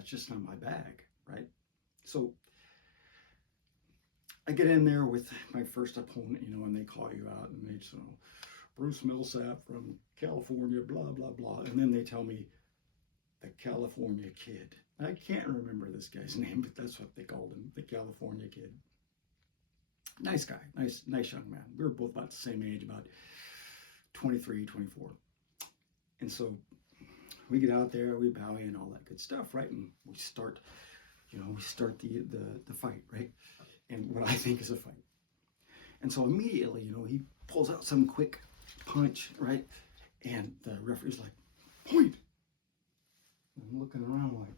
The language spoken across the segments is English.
That's just not my bag, right? So I get in there with my first opponent, and they call you out and they say, Bruce Millsap from California, blah, blah, blah. And then they tell me the California Kid. I can't remember this guy's name, but that's what they called him, the California Kid. Nice guy, nice young man. We were both about the same age, about 23, 24. And so we get out there, we bow in, all that good stuff, right? And we start the fight, right? And what I think is a fight. And so immediately, he pulls out some quick punch, right? And the referee's like, point. And I'm looking around like,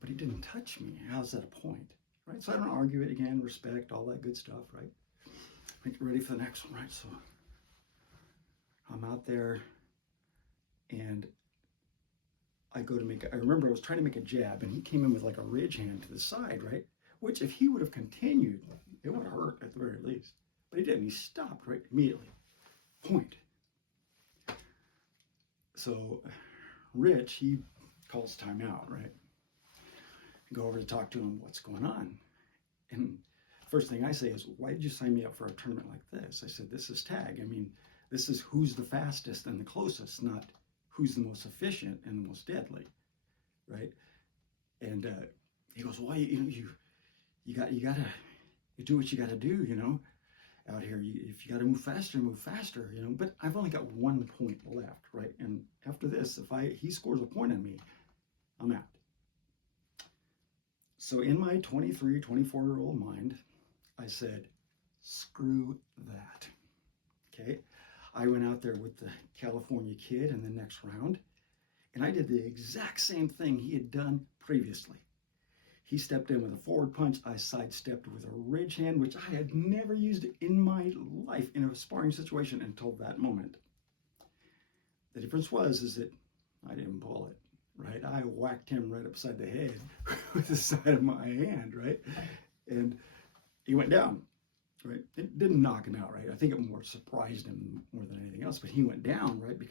but he didn't touch me. How's that a point? Right? So I don't argue it again, respect, all that good stuff, right? Get ready for the next one, right? So I'm out there and I remember I was trying to make a jab and he came in with like a ridge hand to the side, right? Which if he would have continued, it would have hurt at the very least. But he didn't. He stopped right immediately. Point. So Rich, he calls timeout, right? I go over to talk to him, what's going on? And first thing I say is, why did you sign me up for a tournament like this? I said, this is tag. I mean, this is who's the fastest and the closest, not who's the most efficient and the most deadly, right? And he goes, well, you do what you gotta do, out here. If you gotta move faster, But I've only got 1 point left, right? And after this, if he scores a point on me, I'm out. So in my 23, 24-year-old mind, I said, screw that. Okay. I went out there with the California Kid in the next round, and I did the exact same thing he had done previously. He stepped in with a forward punch. I sidestepped with a ridge hand, which I had never used in my life in a sparring situation until that moment. The difference is that I didn't pull it, right? I whacked him right upside the head with the side of my hand, right? And he went down, right? It didn't knock him out, right? I think it more surprised him more than anything else, but he went down, right?